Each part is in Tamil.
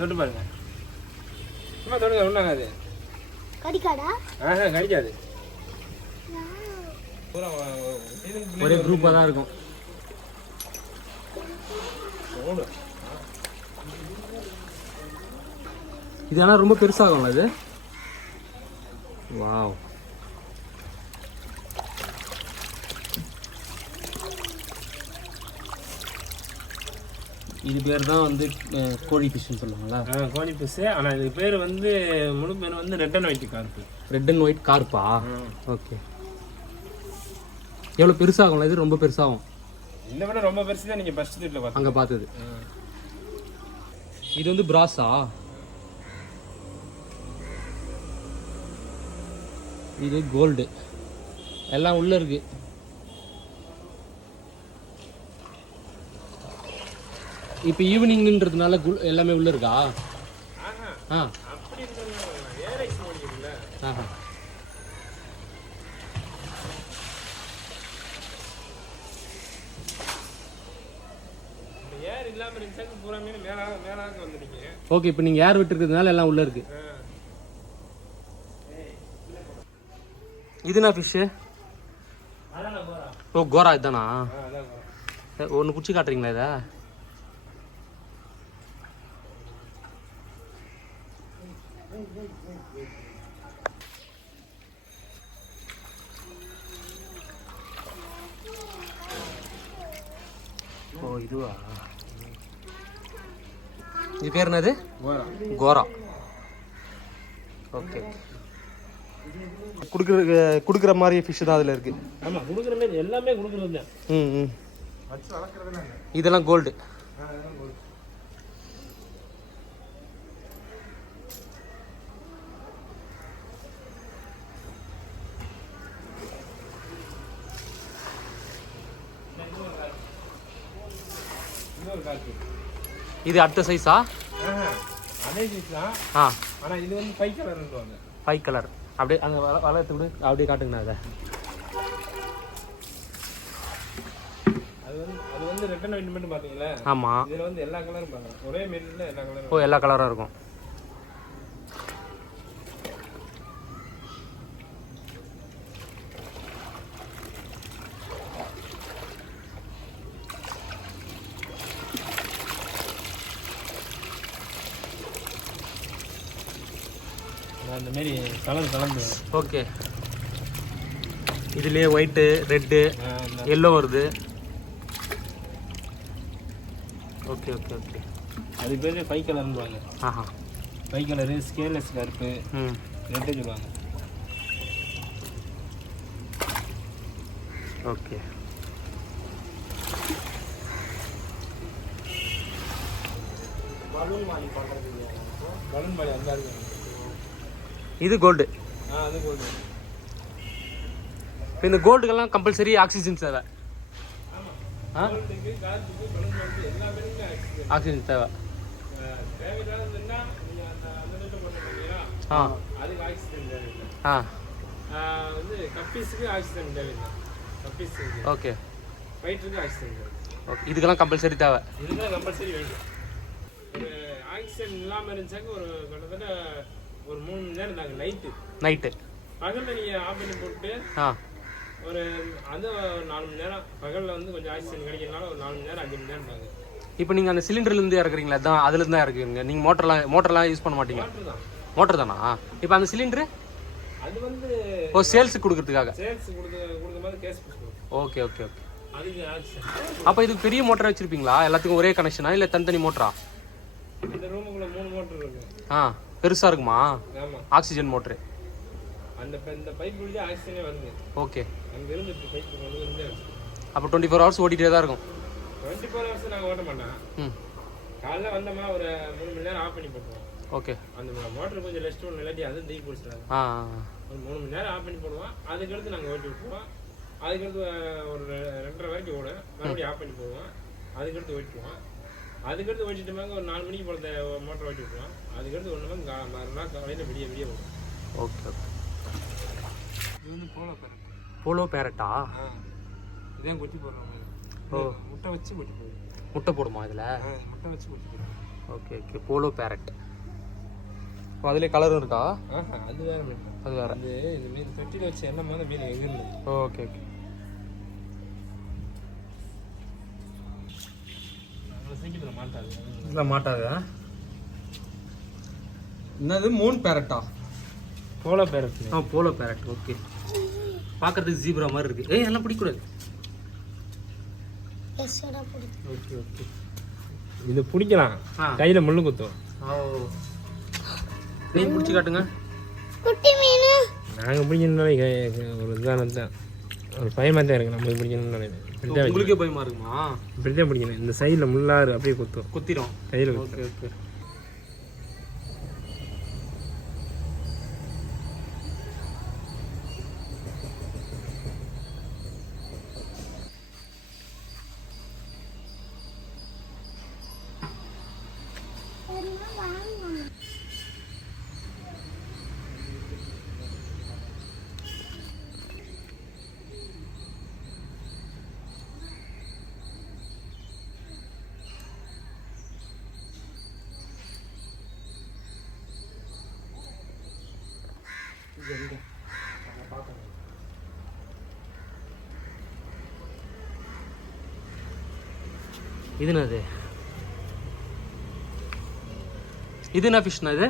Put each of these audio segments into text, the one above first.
தொட்டு பாருங்க. சும்மா தொடுங்க, ஒன்றாகாது. கடிக்காடா? கடிக்காது. ஒரே குரூப்பாக தான் இருக்கும். இது ஆனால் ரொம்ப பெருசாகும்ல இது. வாவ். இது பேர் தான் வந்து கோழி ஃபிஷ்னு சொல்லுவாங்களா? கோழி ஃபிஷ்ஷு. ஆனால் இது பேர் வந்து முழு பேர் வந்து red and white carp. Red and white கார்ப்பா? ஓகே. எவ்வளோ பெருசாகும்ல இது? ரொம்ப பெருசாகும். இந்த விட ரொம்ப பெருசு தான் நீங்கள் ஃபஸ்ட் வீட்டில் பார்த்தீங்க. அங்கே பார்த்தது. இது வந்து பிராஸா? இது கோல்டு. எல்லாம் உள்ள இருக்கு. இப்போ ஈவினிங்ன்றதுனால எல்லாமே உள்ள இருக்கா? ஓகே. இப்போ நீங்கள் ஏர் விட்டுருக்கிறதுனால எல்லாம் உள்ள இருக்கு. இதுனா ஃபிஷ்ஷு? ஓ, கோரா இதுதானா? ஒன்று பிடிச்சி காட்டுறீங்களா இதை? ஓ, இதுவா? இது பேர் என்னது? கோரா. ஓகே. குடுக்குற மாதிரி ஃபிஷ் தான் அதில் இருக்கு. ஆமாம், கொடுக்குற மாதிரி எல்லாமே கொடுக்குறது தான். ம். இதெல்லாம் கோல்டு. இது அடுத்த சைஸா? அதே சைஸ் தான். ஆனால் இது வந்து 5 கலர்ன்றாங்க. 5 கலர். அப்படியே அங்கே வளர்த்து விடு. அப்படியே காட்டுங்கண்ணா அதை. அது வந்து ரெட் அண்ட் ஒயிட் மட்டும் பார்த்தீங்களா? ஆமாம். இதில் வந்து எல்லா கலரும் பார்க்கலாம். ஒரே மீனில் எல்லா கலரும். ஓ, எல்லா கலரும் இருக்கும். அந்த மாதிரி கலர் கலந்து. ஓகே. இதுலேயே ஒயிட்டு, ரெட்டு, எல்லோ வருது. Okay okay okay. அது பேர் 5 கலர்னுவாங்க. 5 கலரு, ஸ்கேல்லெஸ் கருப்பு, ரெட்டு சொல்லுவாங்க. ஓகே. பலூன் மாலி பண்ணுறது. பலூன் மாலி அந்த இருக்கு. இது கோல்டு. அது கோல்டு. இப்போ இந்த கோல்டுக்கெல்லாம் கம்பல்சரி ஆக்சிஜன் தேவை. ஆக்சிஜன் தேவை. ஓகே. இதுக்கெல்லாம் கம்பல்சரி தேவை. ஆக்சிஜன் இல்லாமல் இருந்துச்சாக்க ஒரு கிட்டத்தட்ட ஒரு 3 மணி நேரம் இருந்தாங்க. நைட்டு பகலில் நீங்கள் ஆஃப் பண்ணி போட்டு ஒரு அது 4 மணி நேரம். பகலில் வந்து கொஞ்சம் ஆக்சிஜன் கிடைக்கிறதுனால ஒரு 4 மணி நேரம் 5 மணி நேரம் இருந்தாங்க. இப்போ நீங்கள் அந்த சிலிண்டர்லேருந்து இறக்குறீங்களா? தான் அதுலேருந்து தான் இறக்குறீங்க நீங்கள்? மோட்டர்லாம் யூஸ் பண்ண மாட்டீங்க? மோட்டர் தானா? இப்போ அந்த சிலிண்டரு அது வந்து சேல்ஸுக்கு கொடுக்குறதுக்காக? சேல்ஸ் கொடுக்கும் போது கேஸ் கொடுக்கும். Okay okay okay. அதுக்கு ஆக்சிஜன். அப்போ இதுக்கு பெரிய மோட்டர் வச்சுருப்பீங்களா? எல்லாத்துக்கும் ஒரே கனெக்ஷனா இல்லை தனித்தனி மோட்டரா? இந்த ரூமுக்குள்ள 3 மோட்டர் இருக்கு. பெருசாக இருக்குமா? ஆமாம். Oxygen motor. இந்த பைப் வழியா ஆக்சிஜனே வருது. ஓகே. அங்கே இருந்து பைப் கொண்டு வந்து அப்போ 24 ஹவர்ஸ் ஓடிட்டே தான் இருக்கும்? 24 ஹவர்ஸ் நாங்கள் ஓட்ட மாட்டோம். காலைல வந்தோமா ஒரு 3 மணி நேரம் ஆஃப் பண்ணி போட்டுருவோம். ஓகே. அந்த மோட்டர் கொஞ்சம் ரெஸ்ட் ஒன்று இல்லாட்டி அதுவும் தூக்கி பிடிச்சிட்டாங்க. ஒரு 3 மணி நேரம் ஆஃப் பண்ணி போடுவோம். அதுக்கடுத்து நாங்கள் ஓட்டி விட்டுருவோம். அதுக்கடுத்து ஒரு 2:30 வரைக்கும் ஓடும். மறுபடியும் ஆஃப் பண்ணி போடுவோம். அதுக்கடுத்து ஓட்டிடுவோம். அதுக்கடுத்து ஓட்டிட்டோமாங்க ஒரு 4 மணிக்கு போல மோட்டர் ஓட்டி விட்டுருவோம். அதுக்கடுத்து ஒன்றுமே மறுநாள் காலையில் விடிய வரும். Okay okay. இது வந்து போலோ பேரட். போலோ பேரட்டா? இதான் கொட்டி போடுறோம். ஓ, முட்டை வச்சு கொட்டி போடுவோம். முட்டை போடுமா இதில்? முட்டை வச்சு கொட்டி போடுவோம். ஓகே ஓகே போலோ பேரட். இப்போ அதுலேயே கலரும் இருக்கா? அது வேற மீன். அது வேற. அது இந்த மீன் தொட்டியில் வச்சு என்ன மாதிரி மீன் எகிருந்து. Okay okay. சீக்கிரத்தில் மாட்டாது. இல்லை மாட்டாது. என்னது மூன் பேரட்டா? Polo parrot. Polo parrot. Okay. பார்க்கறதுக்கு ஜீப்ரா மாதிரி இருக்கு. எல்லாம் பிடிக்கூடாது. Okay okay. இது பிடிக்கலாம், கையில் முள்ளு குத்தும். மீன் பிடிச்சி காட்டுங்க. குட்டி மீன் நாங்கள் பிடிக்கணும்னாலே ஒரு இதான தான், ஒரு பயமாக தான் இருக்குது. நம்ம பிடிக்கணும்னாலே உங்களுக்கே பயமா இருக்குமா? இப்படி தான் பிடிக்கணும். இந்த சைடில் முள்ளாறு அப்படியே குத்திரும் கையில். Okay okay. இது என்னது? இது என்ன ஃபிஷ்னா? இது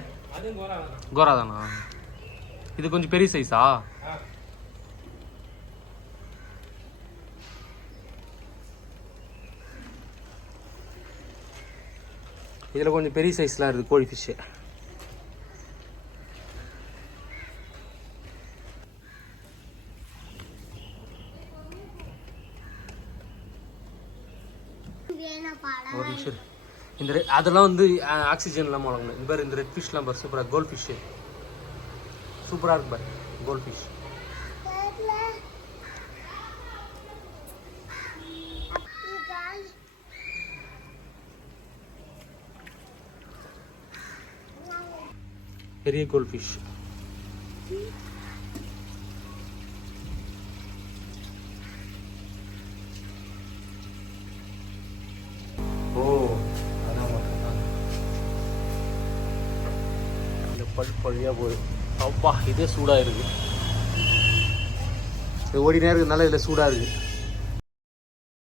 கோரா தானா? இது கொஞ்சம் பெரிய சைஸா? இதில் கொஞ்சம் பெரிய சைஸ்லாம் இருக்குது கோழி ஃபிஷ்ஷு. ஒரு நிமிஷம். இந்த அதெல்லாம் வந்து ஆக்சிஜன் இல்லாமல் வளர்க்கணும். இந்த பாரு, இந்த ரெட் ஃபிஷ்லாம் பாரு, சூப்பராக. கோல்ட் ஃபிஷ்ஷு சூப்பராக இருக்கு பாரு, கோல்ட் ஃபிஷ். பெரிய கோல்ட் ஃபிஷ். பழியா போகுது. அப்பா இதே சூடாக இருக்குது. இது ஓடினே இருக்கிறதுனால இதில் சூடாக இருக்குது.